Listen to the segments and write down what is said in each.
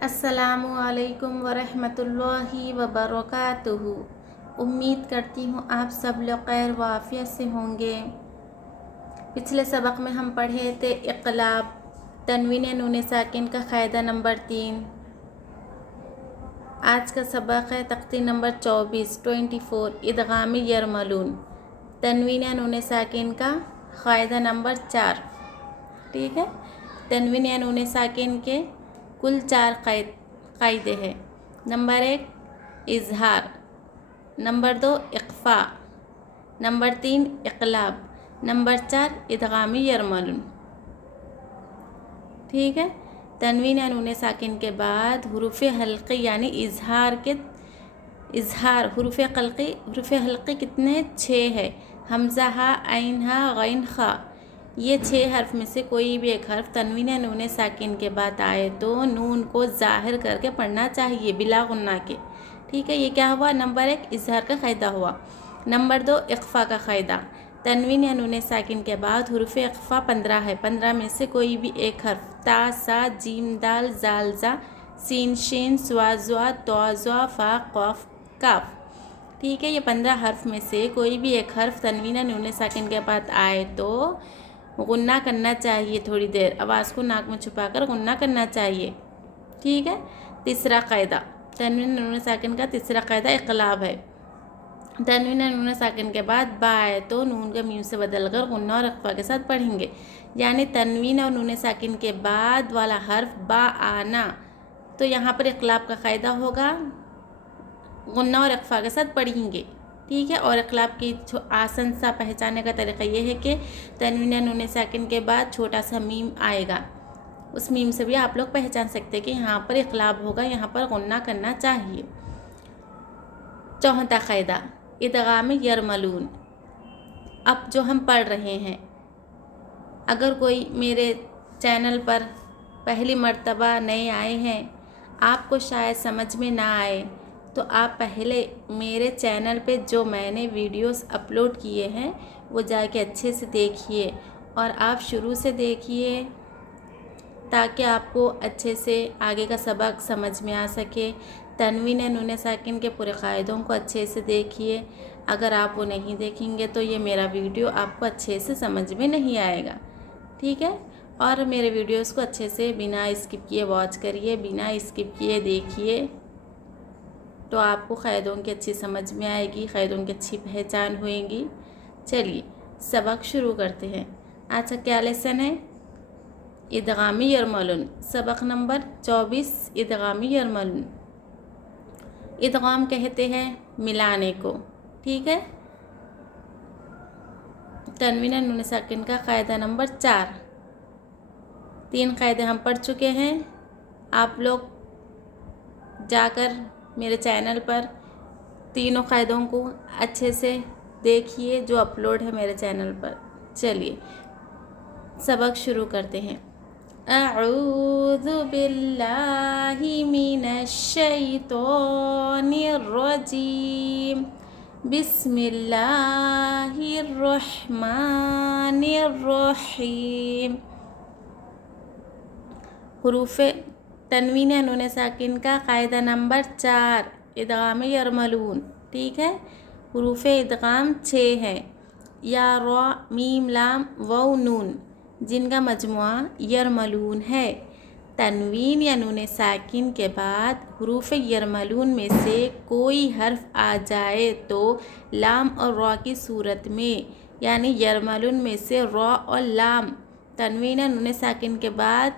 अस्सलामु अलैकुम वरहमतुल्लाहि वबरकातुहू। उम्मीद करती हूँ आप सब लोग खैर व आफियत से होंगे। पिछले सबक में हम पढ़े थे इक़लाब, तनवीन नून साकिन का क़ायदा नंबर 3। आज का सबक है तख्ती नंबर 24 इदगाम यरमलून, तनवीन नून साकिन का क़ायदा नंबर 4। ठीक है, तनवीन नून साकिन के कुल 4 क़ायदे हैं। नंबर 1 इज़हार, नंबर 2 इक़फ़ा, नंबर 3 इक़लाब, नंबर 4 इदगामी यरमलून। ठीक है, तनवीन नून साकिन के बाद हुरूफ़ हल्क़ी यानी इज़हार हुरूफ़ हल्क़ी कितने 6 है। हमज़ा, हा, ऐन, हा, गैन, खा, ये 6 हर्फ में से कोई भी एक हर्फ तनवीन नून साकिन के बाद आए तो नून को ज़ाहिर करके पढ़ना चाहिए बिला गुन्ना के। ठीक है, ये क्या हुआ? नंबर 1 इज़हार का क़ायदा हुआ। नंबर 2 इक़फ़ा का क़ायदा, तनवीन नून साकिन के बाद हुरूफ़ इक़फ़ा 15 है। 15 में से कोई भी एक हर्फ ता, सा, जीम, दाल, जाल, जा, सीन, शीन, स्वा, ज़्वा, तौ, ज़्वा, फा, क़ाफ़, काफ। ठीक है, ये 15 हर्फ में से कोई भी एक हर्फ तनवीन नून साकिन के बाद आए तो गुन्ना करना चाहिए। थोड़ी देर आवाज़ को नाक में छुपाकर गुन्ना करना चाहिए। ठीक है, तीसरा क़ायदा, तनवीन नून साकिन का तीसरा क़ायदा इक़लाब है। तनवीन नून साकिन के बाद बा आए तो नून का मीम से बदलकर गुन्ना और इक़फ़ा के साथ पढ़ेंगे। यानी तनवीन और नून साकिन के बाद वाला हर्फ बा आना, तो यहाँ पर इक़लाब का क़ायदा होगा, गुन्ना और इक़फ़ा के साथ पढ़ेंगे। ठीक है, और इक़लाब की आसान सा पहचानने का तरीक़ा ये है कि तनवीन नून साकिन के बाद छोटा सा मीम आएगा, उस मीम से भी आप लोग पहचान सकते हैं कि यहाँ पर इक़लाब होगा, यहाँ पर गुन्ना करना चाहिए। चौथा क़ायदा इदगाम यरमलून। अब जो हम पढ़ रहे हैं, अगर कोई मेरे चैनल पर पहली मर्तबा नए आए हैं, आपको शायद समझ में ना आए, तो आप पहले मेरे चैनल पे जो मैंने वीडियोस अपलोड किए हैं वो जाके अच्छे से देखिए और आप शुरू से देखिए ताकि आपको अच्छे से आगे का सबक समझ में आ सके। तनवीन नून साकिन के पूरे क़ायदों को अच्छे से देखिए। अगर आप वो नहीं देखेंगे तो ये मेरा वीडियो आपको अच्छे से समझ में नहीं आएगा। ठीक है, और मेरे वीडियोस को अच्छे से बिना स्किप किए वॉच करिए, बिना स्किप किए देखिए, तो आपको क़ायदों की अच्छी समझ में आएगी, क़ायदों की अच्छी पहचान होएगी। चलिए सबक शुरू करते हैं। आज का क्या लेसन है? इदगामी यरमलून, सबक नंबर 24 इदगामी यरमलून। इदगाम कहते हैं मिलाने को। ठीक है, तनवीन नून साकिन का क़ायदा नंबर 4। 3 क़ायदे हम पढ़ चुके हैं। आप लोग जाकर मेरे चैनल पर तीनों क़ायदों को अच्छे से देखिए जो अपलोड है मेरे चैनल पर। चलिए सबक शुरू करते हैं। अऊज़ु बिल्लाहि मिनश शैतानिर रजीम, बिस्मिल्लाहिर रहमानिर रहीम। हुरूफ़ तनवीन नून साकिन का क़ायदा नंबर 4 इदगाम यरमलून। ठीक है, हुरूफ़ इदगाम 6 है, या, रा, मीम, लाम, वाव, नून, जिनका मजमुआ यरमलून है। तनवीन या नून साकिन के बाद हुरूफ़ यरमलून में से कोई हर्फ आ जाए तो लाम और रा की सूरत में, यानी यरमलून में से रा और लाम, तनवीन नून साकिन के बाद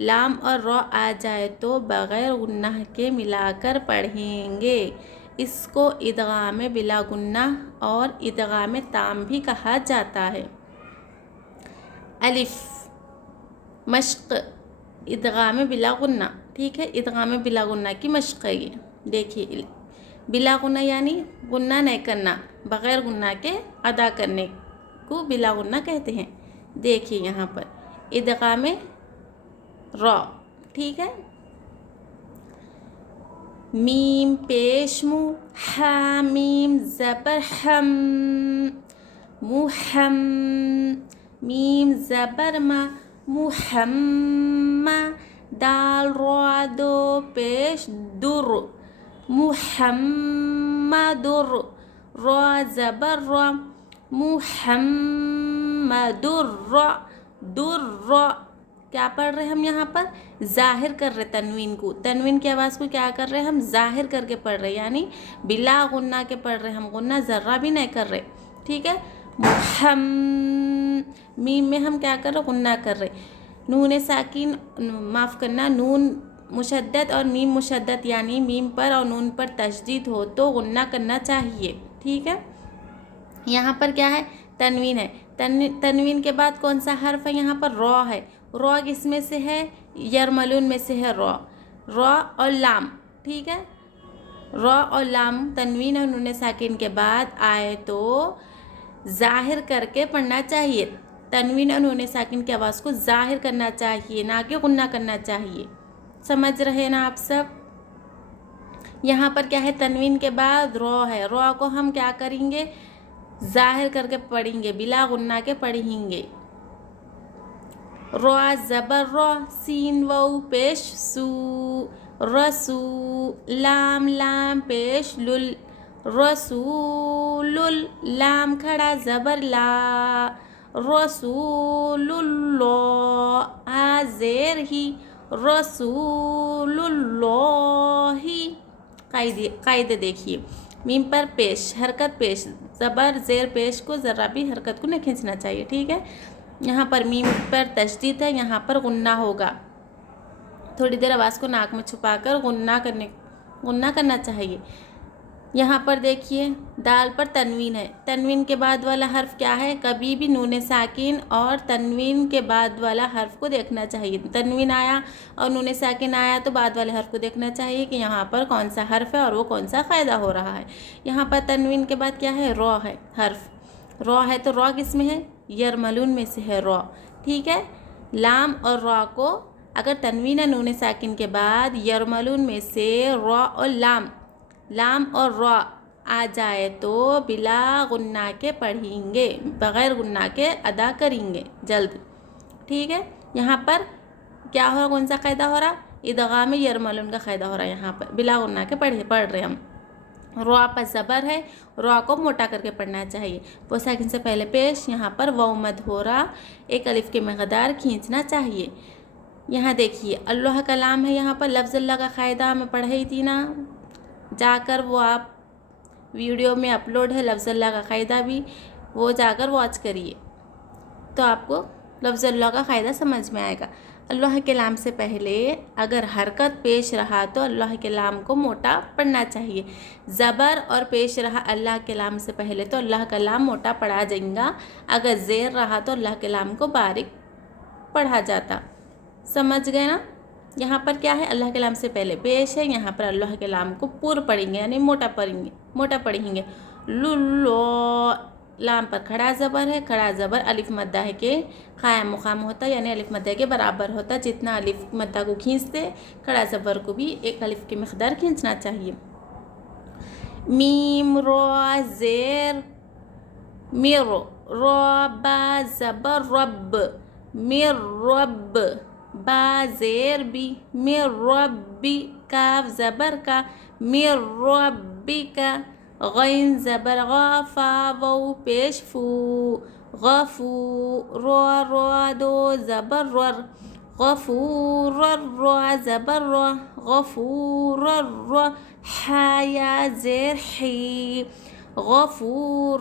लाम और रा आ जाए तो बग़ैर गुन्नाह के मिलाकर पढ़ेंगे। इसको इदगाम बिला गुन्नाह और इदगाम ताम भी कहा जाता है। अलिफ मश्क़ इदगाम बिला गुन्ना। ठीक है, इदगाम बिला गुन्ना की मश्क़ है ये। देखिए, बिला गुन्ना यानी गुन्ना नहीं करना, बग़ैर गुन्ना के अदा करने को बिला गुन्ना कहते हैं। देखिए यहाँ पर इदगाम रा। ठीक है, मीम पेश मुँह, हा मीम ज़बर हम, मुहम, मीम ज़बर मा, मुहम्मा, दाल रा दो, पेश दुर, मुहम्मदुर, र ज़बर र, मुहम्मदुर दुर्र। क्या पढ़ रहे हम यहाँ पर? जाहिर कर रहे तनवीन को, तनवीन की आवाज़ को क्या कर रहे हम? जाहिर करके पढ़ रहे, यानी बिला गुन्ना के पढ़ रहे हम, गुन्ना ज़र्रा भी नहीं कर रहे। ठीक है, मीम में हम क्या कर रहे? गुन्ना कर रहे। नून साकिन, माफ़ करना, नून मुशद्दद और मीम मुशद्दद, यानी मीम पर और नून पर तशदीद हो तो गुन्ना करना चाहिए। ठीक है, यहाँ पर क्या है? तनवीन है। तनवीन के बाद कौन सा हर्फ है? यहाँ पर रॉ है। रॉ किसमें से है? यरमलून में से है रॉ, रॉ और लाम। ठीक है, रॉ और लाम तनवीन और नून साकिन के बाद आए तो जाहिर करके पढ़ना चाहिए। तनवीन और नून साकिन की आवाज़ को जाहिर करना चाहिए, ना कि गुन्ना करना चाहिए। समझ रहे ना आप सब? यहाँ पर क्या है? तनवीन के बाद रॉ है, रॉ को हम क्या करेंगे? जाहिर करके पढ़ेंगे, बिला गुन्ना के पढ़ेंगे। रॉ ज़बर रॉ, सीन वाउ पेश सू, रसू, लाम लाम पेश लुल, रसूलुल, लाम खड़ा ज़बर ला, रसूलुल्लाह, हा ज़ेर ही, रसूलुल्लाही। कायदे देखिए, मीम पर पेश, हरकत पेश, ज़बर ज़ेर पेश को ज़रा भी हरकत को नहीं खींचना चाहिए। ठीक है, यहाँ पर मीम पर तशदीद है, यहाँ पर गुन्ना होगा। थोड़ी देर आवाज़ को नाक में छुपाकर गुन्ना करना चाहिए। यहाँ पर देखिए, दाल पर तनवीन है। तनवीन के बाद वाला हर्फ क्या है? कभी भी नून साकिन और तनवीन के बाद वाला हर्फ को देखना चाहिए। तनवीन आया और नून साकिन आया तो बाद वाले हर्फ को देखना चाहिए कि यहाँ पर कौन सा हर्फ है और वो कौन सा क़ायदा हो रहा है। यहाँ पर तनवीन के बाद क्या है? रॉ है, हर्फ रॉ है। तो रॉ किस में है? यरमलून में से है रॉ। ठीक है, लाम और रॉ को अगर तनवीन और नून साकिन के बाद यरमलून में से रॉ और लाम और रॉ आ जाए तो बिला गुन्ना के पढ़ेंगे, बग़ैर गुन्ना के अदा करेंगे जल्द। ठीक है, यहाँ पर क्या हो रहा? कौन सा क़ायदा हो रहा? इदगाम यरमलून का क़ायदा हो रहा है। यहाँ पर बिला गुन्ना के पढ़ रहे हम। रॉ पर ज़बर है, रॉ को मोटा करके पढ़ना चाहिए। वो साकिन से पहले पेश, यहाँ पर वाव मद हो रहा, एक अलिफ के मक़दार खींचना चाहिए। यहाँ देखिए, अल्लाह कलाम है। यहाँ पर लफ्ज़ अल्लाह का क़ायदा मैं पढ़ाई थी ना, जाकर वो आप वीडियो में अपलोड है लफ्ज़ अल्लाह का क़ायदा भी, वो जाकर वॉच करिए तो आपको लफ्ज़ अल्लाह का क़ायदा समझ में आएगा। अल्लाह के लाम से पहले अगर हरकत पेश रहा तो अल्लाह के लाम को मोटा पढ़ना चाहिए। ज़बर और पेश रहा अल्लाह के लाम से पहले तो अल्लाह का लाम मोटा पढ़ा जाएगा। अगर ज़ेर रहा तो अल्लाह के लाम को बारीक पढ़ा जाता। समझ गए ना? यहाँ पर क्या है? अल्लाह के लाम से पहले पेश है, यहाँ पर अल्लाह के लाम को पूर्ण पढ़ेंगे, यानी मोटा पढ़ेंगे। लुल्लो, लाम पर खड़ा ज़बर है, खड़ा ज़बर अलिफ मद्दा है के क़ायम मुक़ाम होता है, यानी अलिफ मद्दा के बराबर होता है। जितना अलिफ मद्दा को खींचते खड़ा ज़बर को भी एक अलिफ की मक़दार खींचना चाहिए। मीम रो ज़ेर मिर, रो बा ज़बर रब, मिर रब, बा ज़ेर बी, मिर रब्बी, काफ ज़बर का, मिर रब्बी का, गैन ज़बर गा, फा वाउ पेश फू, गफू, रो दो ज़बर रर, गफूर, रो ज़बर रो, गफूर, रो हाया ज़ेर ही, गफूर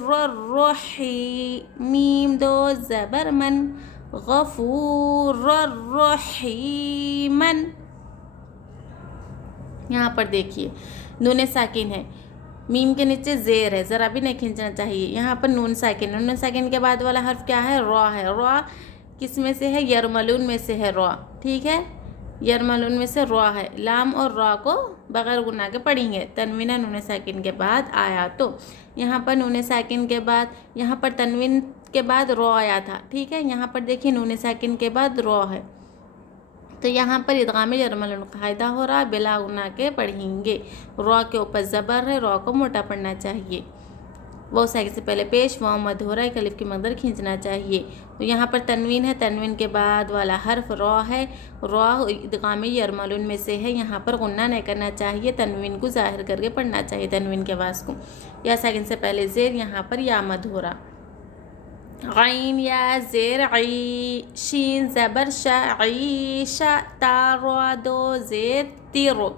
रही, मीम दो ज़बर मन, गफूर रहीमन। यहाँ पर देखिए, नून साकिन है, मीम के नीचे ज़ेर है, ज़रा भी नहीं खींचना चाहिए। यहाँ पर नून साकिन के बाद वाला हर्फ क्या है? रॉ है। रॉ किस में से है? यरमलून में से है रॉ। ठीक है, यरमलून में से रॉ है। लाम और रॉ को बग़ैर गुना के पढ़ेंगे। तनवीन नून साकिन के बाद आया तो यहाँ पर नून साकिन के बाद, यहाँ पर तनवीन के बाद रॉ आया था। ठीक है, यहाँ पर देखिए नून साकिन के बाद रॉ है, तो यहाँ पर इदगाम यरमलून का क़ायदा हो रहा है, बिला गुना के पढ़ेंगे। रॉ के ऊपर ज़बर है, रॉ को मोटा पढ़ना चाहिए। वो साकिन से पहले पेश, वाव मद हो रहा है, अलिफ की मक़दार खींचना चाहिए। तो यहाँ पर तनवीन है, तनवीन के बाद वाला हर्फ रॉ है, रॉ इदगाम यरमलून में से है। यहाँ पर गुन्ना नहीं करना चाहिए, तनवीन को ज़ाहिर करके पढ़ना चाहिए, तनवीन के आवाज़ को। या सेकंड से पहले ज़ेर, यहाँ पर या मद हो रहा। गैन या ज़ेर आई, शीन ज़बर शा, ईशा ता रॉ दो ज़ेर तिरो,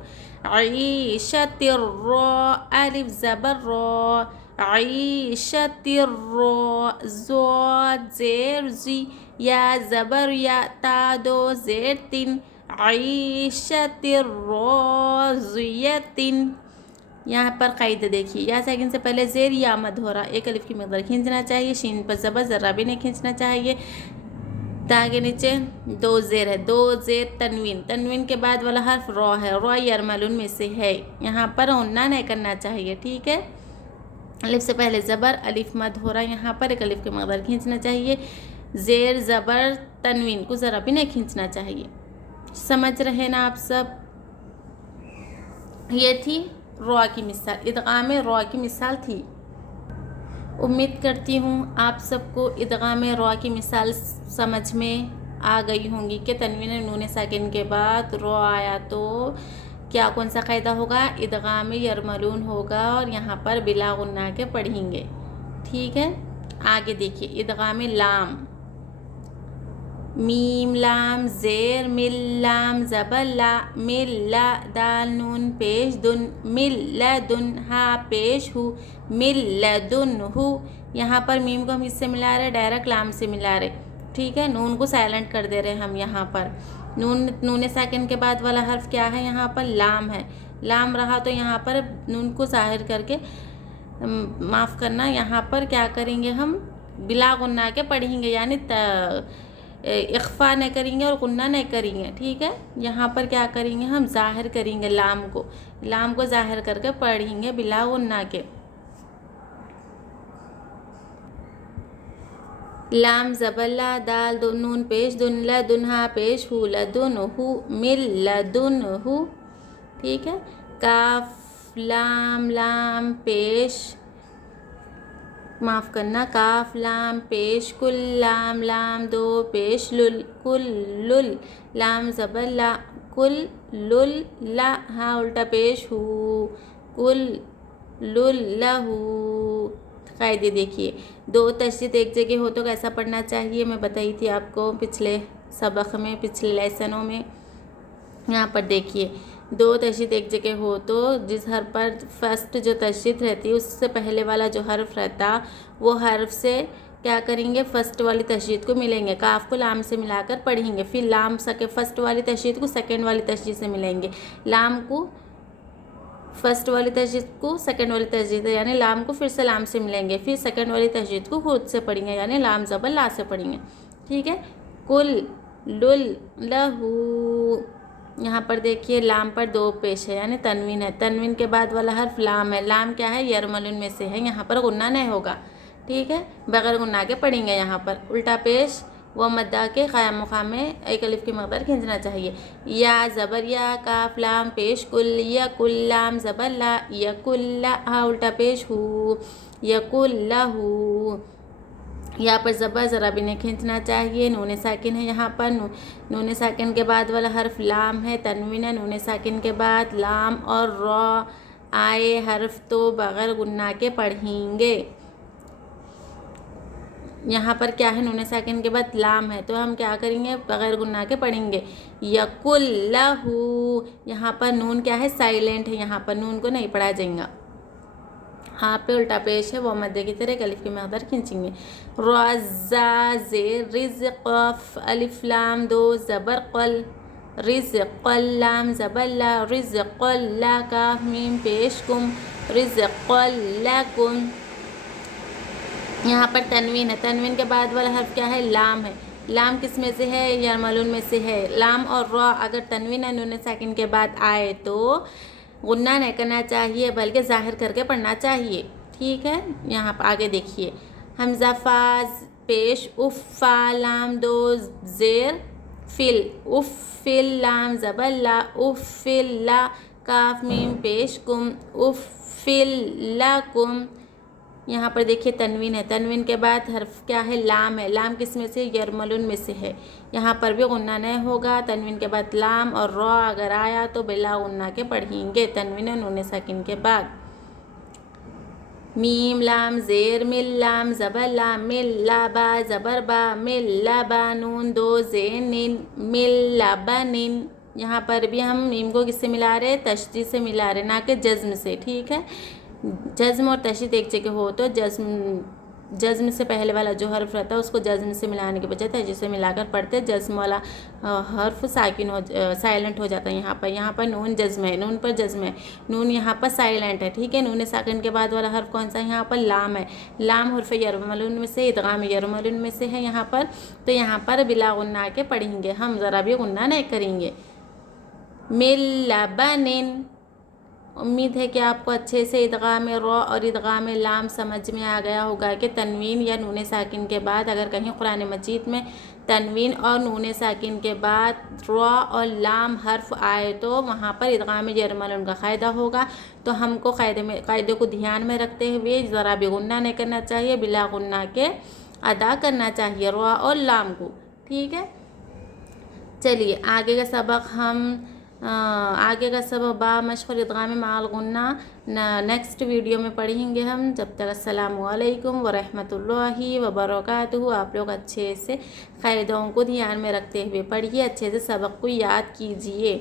ईशा तिर्रो, अलिफ ज़बर रॉ, ईशतिर्रो, ज़ोद ज़ेर ज़ी, या ज़बर या, ता दो ज़ेर तिन, ईशतिर्रो ज़ियतिन। यहाँ पर क़ायदा देखिए, या सेकंड से पहले ज़ेर या मद हो रहा, एक अलिफ की मकदार खींचना चाहिए, शीन पर ज़बर ज़रा भी नहीं खींचना चाहिए। ता के नीचे दो ज़ेर है, दो ज़ेर तनवीन, तनवीन के बाद वाला हर्फ रॉ है, रॉ यरमलून में से है। यहाँ पर गुन्ना नहीं करना चाहिए, ठीक है। अलिफ से पहले ज़बर, अलिफ मद हो रहा है, यहाँ पर एक अलिफ की मकदार खींचना चाहिए। ज़ेर ज़बर तनवीन को ज़रा भी नहीं खींचना चाहिए। समझ रहे ना आप सब। ये थी रॉ की मिसाल, इदगाम रॉ की मिसाल थी। उम्मीद करती हूँ आप सबको इदगाम रॉ की मिसाल समझ में आ गई होंगी कि तनवीन नून साकिन के बाद रॉ आया तो क्या कौन सा क़ायदा होगा, इदगाम यरमलून होगा और यहाँ पर बिला गुन्ना के पढ़ेंगे, ठीक है। आगे देखिए, इदगाम लाम, मीम लाम ज़ेर मिल लाम ज़बर ला, मिल ला दाल नून पेश दुन, मिल लदुन हा पेश हु, मिल लदुन हु। यहाँ पर मीम को हम इससे मिला रहे, डायरेक्ट लाम से मिला रहे, ठीक है। नून को साइलेंट कर दे रहे हम यहाँ पर। नून साकिन के बाद वाला हर्फ क्या है, यहाँ पर लाम है। लाम रहा तो यहाँ पर नून को ज़ाहिर करके, माफ़ करना, यहाँ पर क्या करेंगे हम, बिला गुन्ना के पढ़ेंगे, यानी इख्फा नहीं करेंगे और गुन्ना नहीं करेंगे, ठीक है। यहाँ पर क्या करेंगे हम, ज़ाहिर करेंगे लाम को ज़ाहिर करके पढ़ेंगे बिला गुन्ना के। लाम ज़बल्ला दाल दुन नून पेश दुन लदुन्हा पेश हु लदुन हु, मिल लदुन हु, ठीक है। काफ लाम लाम पेश, माफ़ करना, काफ लाम पेश कुल लाम लाम दो पेश लुल, कुल लुल, लाम ज़बर ला, कुल लुल ला, हाँ उल्टा पेश हु, कुल लुल लहू। क़ायदे देखिए, दो तशदीद एक जगह हो तो कैसा पढ़ना चाहिए, मैं बताई थी आपको पिछले सबक में, पिछले लेसनों में। यहाँ पर देखिए, दो तशदीद एक जगह हो तो जिस हर्फ पर फर्स्ट जो तशदीद रहती है उससे पहले वाला जो हर्फ रहता, वो हर्फ से क्या करेंगे, फर्स्ट वाली तशदीद को मिलेंगे, काफ को लाम से मिलाकर पढ़ेंगे, फिर लाम सके फर्स्ट वाली तशदीद को सेकंड वाली तशदीद से मिलेंगे, लाम को फर्स्ट वाली तशदीद को सेकंड वाली तशदीद, यानी लाम को फिर से लाम से मिलेंगे, फिर सेकंड वाली तशदीद को खुद से पढ़ेंगे, यानी लाम ज़बर ला से पढ़ेंगे, ठीक है। कुल लुल लहू, यहाँ पर देखिए लाम पर दो पेश है, यानी तनवीन है, तनवीन के बाद वाला हर्फ लाम है। लाम क्या है, यरमलून में से है, यहाँ पर गुन्ना नहीं होगा, ठीक है, बगैर गुन्ना के पढ़ेंगे। यहाँ पर उल्टा पेश व मद्दा के क़याम मुक़ाम में एक अलिफ की मकदार खींचना चाहिए। या ज़बर या, काफ लाम पेश कुल, या कुल लाम ज़बर ला, या कुल्ला, हाँ उल्टा पेश हु, या कुल्लहू। यहाँ पर ज़बर ज़रा भी नहीं खींचना चाहिए, नून साकिन है यहाँ पर, नून साकिन के बाद वाला हर्फ लाम है, तनवीन है, नून साकिन के बाद लाम और रॉ आए हर्फ तो बगैर गुन्ना के पढ़ेंगे। यहाँ पर क्या है, नून साकिन के बाद लाम है तो हम क्या करेंगे, बगैर गुन्ना के पढ़ेंगे। यकुल्लहू, यहाँ पर नून क्या है, साइलेंट है, यहाँ पर नून को नहीं पढ़ा जाएगा, हाँ पे उल्टा पेश है, वो मध्य की तरह अलिफ की मकदार खींचेंगे। रज़ा ज़ेर रिज़ क़फ, अलिफ लाम दो ज़बर क़ल, रिज़ क़ल लाम ज़बर ला, रिज़ क़ल ला, काफ मीम पेश कुम, रिज़ क़ल लकुम। यहाँ पर तनवीन है, तनवीन के बाद वाला हर्फ क्या है, लाम है। लाम किस में से है, यरमलून में से है। लाम और रॉ अगर तनवीन है नून साकिन के बाद आए तो गुन्ना नहीं करना चाहिए, बल्कि ज़ाहिर करके पढ़ना चाहिए, ठीक है। यहाँ पर आगे देखिए, हमज़ा फाज पेश उफ़ा लाम दो ज़ेर फिल, उफ़िल लाम ज़बर ला, उफ़िल ला, काफ मीम पेश कुम, उफ़िल लकुम। यहाँ पर देखिए तनवीन है, तनवीन के बाद हर्फ क्या है, लाम है। लाम किस में से, यरमलुन में से है। यहाँ पर भी गुन्ना नहीं होगा। तनवीन के बाद लाम और रॉ अगर आया तो बिला गुन्ना के पढ़ेंगे तनवीन और नून साकिन के बाद। मीम लाम ज़ेर मिल लाम ज़बर लाम मिल लाबा ज़बर बा मिल लाबा नून दो ज़ेन निन मिल लाबा निन। यहाँ पर भी हम मीम को किससे मिला रहे, तशदीद से मिला रहे, ना कि जज्म से। ठीक है, जज्म और तशदीद एक जगह हो तो जज्म से पहले वाला जो हर्फ रहता है उसको जज्म से मिलाने के बजाय तशदीद से मिलाकर पढ़ते, जज्म वाला हर्फ साइलेंट हो जाता है। यहाँ पर नून जज्म है, नून पर जज्म है, नून यहाँ पर साइलेंट है। ठीक है, नून साकिन के बाद वाला हर्फ कौन सा है, यहाँ पर लाम है। लाम हर्फ यरमलून में से, इदगाम यरमलून में से है यहाँ पर। तो यहाँ पर बिला गुन्ना के पढ़ेंगे हम, ज़रा भी गुन्ना नहीं करेंगे। मिल लबनिन। उम्मीद है कि आपको अच्छे से इदगाम रॉ और इदगाम लाम समझ में आ गया होगा कि तनवीन या नून साकिन के बाद अगर कहीं कुरान मजीद में तनवीन और नून साकिन के बाद रॉ और लाम हर्फ आए तो वहाँ पर इदगाम यरमलून का क़ायदा होगा। तो हमको क़ायदे को ध्यान में रखते हुए ज़रा भी गुन्ना नहीं करना चाहिए, बिला गुन्ना के अदा करना चाहिए रॉ और लाम को। ठीक है, चलिए आगे का सबक बा मश्क़ इदगाम माल गुन्ना नेक्स्ट वीडियो में पढ़ेंगे हम। जब तक अस्सलामु अलैकुम व रहमतुल्लाहि व बरकातुहू। आप लोग अच्छे से क़ायदों को ध्यान में रखते हुए पढ़िए, अच्छे से सबक को याद कीजिए।